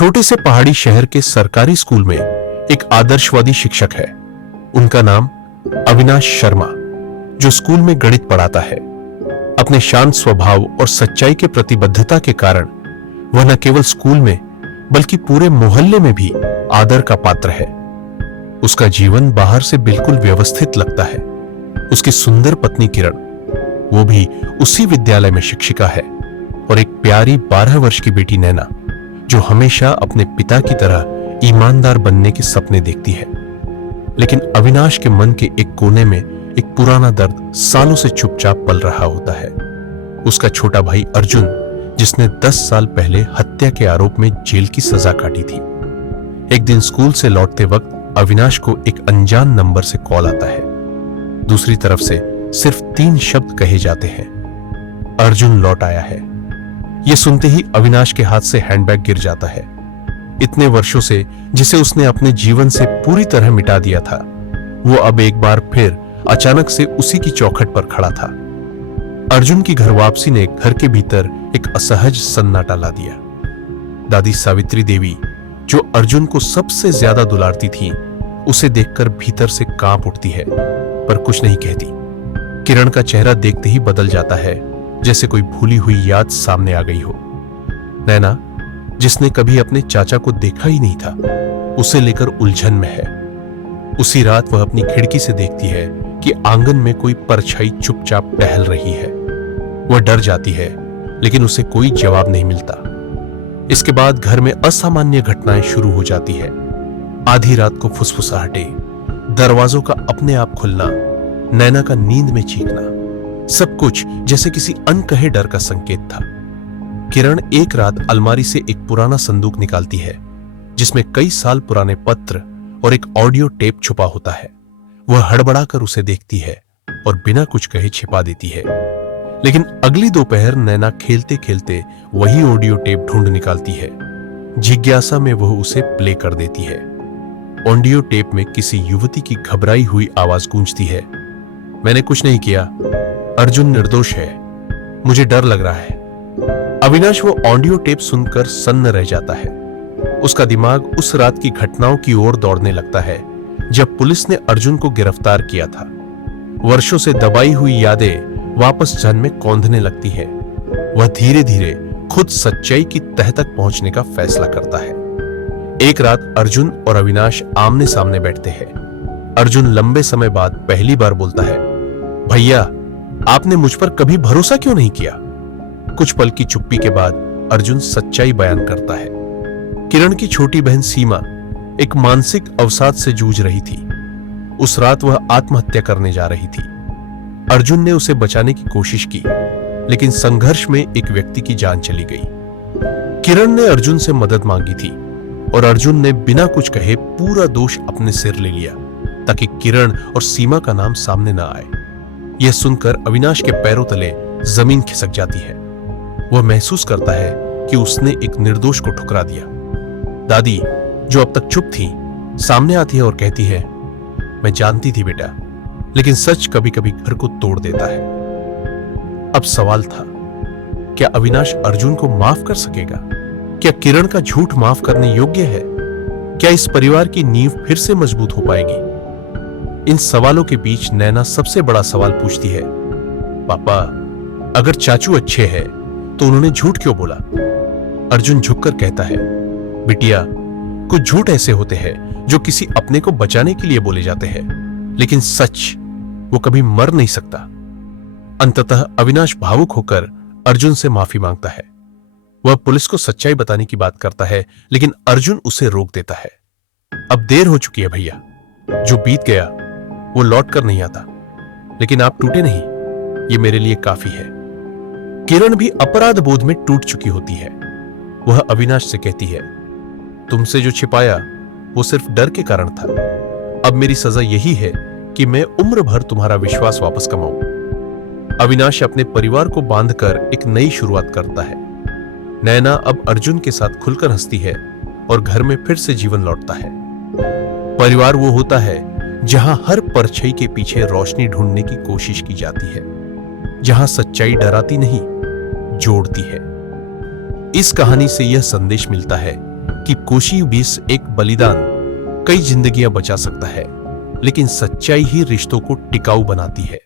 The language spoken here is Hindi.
छोटे से पहाड़ी शहर के सरकारी स्कूल में एक आदर्शवादी शिक्षक है। उनका नाम अविनाश शर्मा, जो स्कूल में गणित पढ़ाता है। अपने शांत स्वभाव और सच्चाई के प्रतिबद्धता के कारण वह न केवल स्कूल में बल्कि पूरे मोहल्ले में भी आदर का पात्र है। उसका जीवन बाहर से बिल्कुल व्यवस्थित लगता है। उसकी सुंदर पत्नी किरण, वो भी उसी विद्यालय में शिक्षिका है, और एक प्यारी 12 वर्ष की बेटी नैना, जो हमेशा अपने पिता की तरह ईमानदार बनने के सपने देखती है। लेकिन अविनाश के मन के एक कोने में एक पुराना दर्द सालों से चुपचाप पल रहा होता है। उसका छोटा भाई अर्जुन, जिसने 10 साल पहले हत्या के आरोप में जेल की सजा काटी थी। एक दिन स्कूल से लौटते वक्त अविनाश को एक अनजान नंबर से कॉल आता है। दूसरी तरफ से सिर्फ 3 शब्द कहे जाते हैं, अर्जुन लौट आया है। यह सुनते ही अविनाश के हाथ से हैंडबैग गिर जाता है। इतने वर्षों से जिसे उसने अपने जीवन से पूरी तरह मिटा दिया था, वो अब एक बार फिर अचानक से उसी की चौखट पर खड़ा था। अर्जुन की घर वापसी ने घर के भीतर एक असहज सन्नाटा ला दिया। दादी सावित्री देवी, जो अर्जुन को सबसे ज्यादा दुलारती थी, उसे देखकर भीतर से कांप उठती है, पर कुछ नहीं कहती। किरण का चेहरा देखते ही बदल जाता है, जैसे कोई भूली हुई याद सामने आ गई हो। नैना, जिसने कभी अपने चाचा को देखा ही नहीं था, उसे लेकर उलझन में है। उसी रात वह अपनी खिड़की से देखती है कि आंगन में कोई परछाई चुपचाप टहल रही है। वह डर जाती है, लेकिन उसे कोई जवाब नहीं मिलता। इसके बाद घर में असामान्य घटनाएं शुरू हो जाती है। आधी रात को फुसफुसाहटें, दरवाजों का अपने आप खुलना, नैना का नींद में चीखना, सब कुछ जैसे किसी अनकहे डर का संकेत था। किरण एक रात अलमारी से एक पुराना संदूक निकालती है, जिसमें कई साल पुराने पत्र और एक ऑडियो टेप छुपा होता है। वह हड़बड़ाकर उसे देखती है और बिना कुछ कहे छिपा देती है। लेकिन अगली दोपहर नैना खेलते खेलते वही ऑडियो टेप ढूंढ निकालती है। जिज्ञासा में वह उसे प्ले कर देती है। ऑडियो टेप में किसी युवती की घबराई हुई आवाज गूंजती है, मैंने कुछ नहीं किया, अर्जुन निर्दोष है, मुझे डर लग रहा है। अविनाश वो ऑडियो टेप सुनकर सन्न रह जाता है। उसका दिमाग उस रात की घटनाओं की ओर दौड़ने लगता है, जब पुलिस ने अर्जुन को गिरफ्तार किया था। वर्षों से दबाई हुई यादें वापस जन में कौंधने लगती है। वह धीरे धीरे खुद सच्चाई की तह तक पहुंचने का फैसला करता है। एक रात अर्जुन और अविनाश आमने सामने बैठते हैं। अर्जुन लंबे समय बाद पहली बार बोलता है, भैया, आपने मुझ पर कभी भरोसा क्यों नहीं किया? कुछ पल की चुप्पी के बाद अर्जुन सच्चाई बयान करता है। किरण की छोटी बहन सीमा एक मानसिक अवसाद से जूझ रही थी। उस रात वह आत्महत्या करने जा रही थी। अर्जुन ने उसे बचाने की कोशिश की, लेकिन संघर्ष में एक व्यक्ति की जान चली गई। किरण ने अर्जुन से मदद मांगी थी, और अर्जुन ने बिना कुछ कहे पूरा दोष अपने सिर ले लिया, ताकि किरण और सीमा का नाम सामने ना आए। यह सुनकर अविनाश के पैरों तले जमीन खिसक जाती है। वह महसूस करता है कि उसने एक निर्दोष को ठुकरा दिया। दादी, जो अब तक चुप थी, सामने आती है और कहती है, मैं जानती थी बेटा, लेकिन सच कभी कभी घर को तोड़ देता है। अब सवाल था, क्या अविनाश अर्जुन को माफ कर सकेगा? क्या किरण का झूठ माफ करने योग्य है? क्या इस परिवार की नींव फिर से मजबूत हो पाएगी? इन सवालों के बीच नैना सबसे बड़ा सवाल पूछती है, पापा, अगर चाचू अच्छे हैं तो उन्होंने झूठ क्यों बोला? अर्जुन झुककर कहता है, बिटिया, कुछ झूठ ऐसे होते हैं जो किसी अपने को बचाने के लिए बोले जाते हैं, लेकिन सच वो कभी मर नहीं सकता। अंततः अविनाश भावुक होकर अर्जुन से माफी मांगता है। वह पुलिस को सच्चाई बताने की बात करता है, लेकिन अर्जुन उसे रोक देता है। अब देर हो चुकी है भैया, जो बीत गया वो लौट कर नहीं आता, लेकिन आप टूटे नहीं, ये मेरे लिए काफी है। किरण भी अपराध बोध में टूट चुकी होती है। वह अविनाश से कहती है, तुमसे जो छिपाया वो सिर्फ डर के कारण था। अब मेरी सजा यही है कि मैं उम्र भर तुम्हारा विश्वास वापस कमाऊं। अविनाश अपने परिवार को बांधकर एक नई शुरुआत करता है। नैना अब अर्जुन के साथ खुलकर हंसती है और घर में फिर से जीवन लौटता है। परिवार वो होता है जहां हर परछाई के पीछे रोशनी ढूंढने की कोशिश की जाती है, जहां सच्चाई डराती नहीं, जोड़ती है। इस कहानी से यह संदेश मिलता है कि कोशी 20 एक बलिदान कई जिंदगियां बचा सकता है, लेकिन सच्चाई ही रिश्तों को टिकाऊ बनाती है।